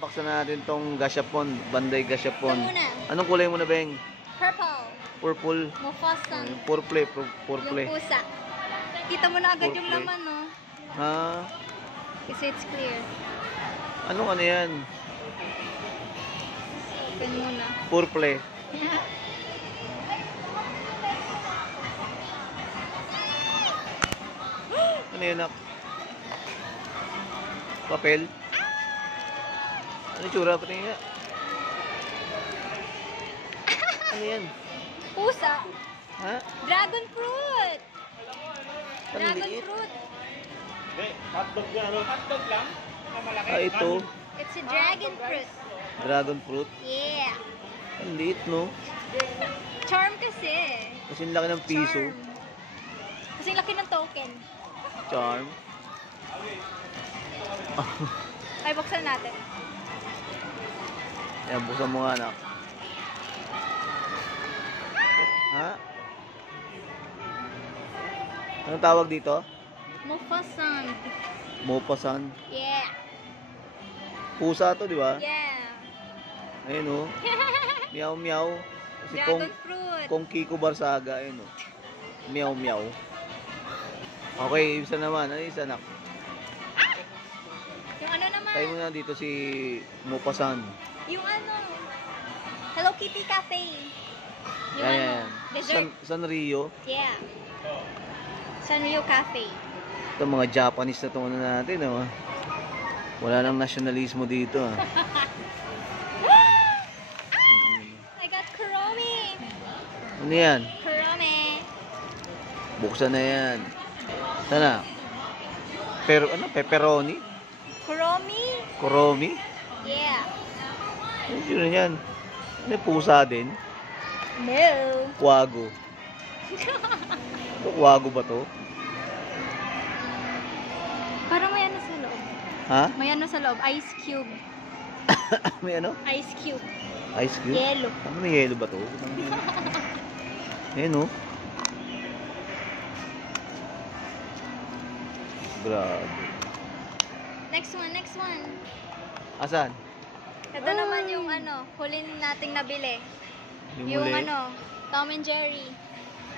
Baksan natin tong gashapon, Banday gashapon. Ito muna. Anong kulay mo na, Beng? Purple. Purple. Mufasa. Purple, purple. Yung pusa. Kita mo na agad yung Purple. laman, no? Ha? Kasi it's clear. Anong ano yan? Open muna. Purple. Ano yan, nak? Papel? Ano yung tsura? Pati nga. Ano yan? Pusa. Ha? Dragon fruit. Ang Dragon liit. fruit. Hotdog yan, ano? Hotdog lang? Na malaki. Ah, ito. It's a dragon fruit. Dragon fruit. Yeah. Ang liit, no? Charm kasi. Kasi ang laki ng piso. Charm. Kasi laki ng token. Charm. Ay, buksan natin. Ayan, buksan mo nga, anak. Ha? Anong tawag dito? Mufasa. Mopasan. Yeah. Pusa to, di ba? Yeah. Ayun, oh. Meow, meow. Si Dragon fruit. Kong Kiko Barsaga, ayun, oh. Meow, meow. Okay, isa naman. Ano isa, anak? Yung ano naman? Tayo muna dito si Mopasan. Yung ano? Hello Kitty Cafe. Yung Ayan. ano? Dessert. Sanrio. Yeah. Sanrio Cafe. Ito mga Japanese na itong ano natin, oh. Wala nang nasyonalismo dito, ah. I got Kuromi. Ano yan? Kuromi. Buksan na yan. Sana? Pero, ano? Pepperoni? Kuromi? Kuromi? Yeah. Ano yun yan? Ano yung pusa din? No. Wago. Ito, wago ba to? Parang may ano sa loob. Ha? May ano sa loob. Ice cube. May ano? Ice cube. Ice cube? Yellow. Ano may yellow ba to? Ayan, oh. Grabe. Next one, next one. Asan? Ito naman yung ano, huli nating nabili. Yung muli? ano, Tom and Jerry.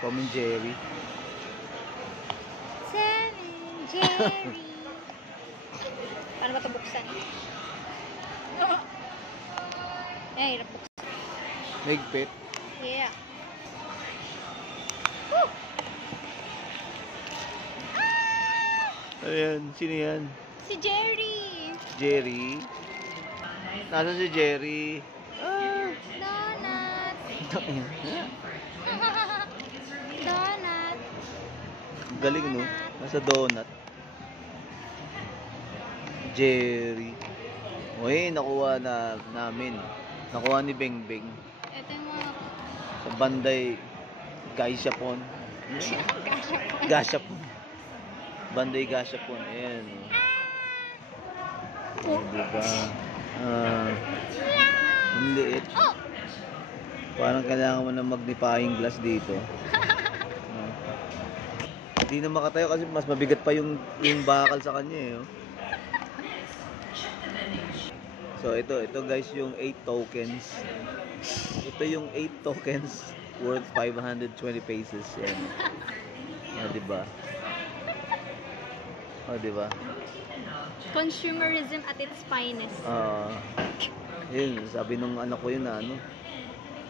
Tom and Jerry. Tom and Jerry. Paano ba ito buksan? Eh, hirap buksan. Nagpit. Yeah. Woo! Ayan, sino yan? Si Jerry. Jerry. Nasaan si Jerry? Donut. Donut. Galing, no? Nasa donut. Jerry. Uy, nakuha na namin. Nakuha ni Beng Beng. Ito yung mga Sa Banday Gashapon. Gashapon. Banday Gashapon. Ayan. Oh, diba? Ang liit. Oh! Parang kailangan mo ng magnifying glass dito. Hindi na makatayo kasi mas mabigat pa yung bakal sa kanya, eh. Oh. So ito guys yung 8 tokens. Ito yung 8 tokens worth 520 pesos. Yan. Oh, diba? Oh, diba? Consumerism at its finest. Yun, sabi nung anak ko yun na ano,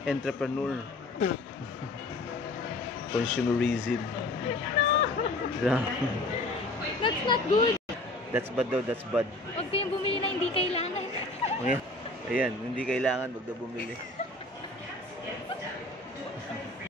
entrepreneur. Consumerism. That's not good. That's bad daw, that's bad. Huwag kayong bumili na hindi kailangan. Ayan, hindi kailangan, wag na bumili.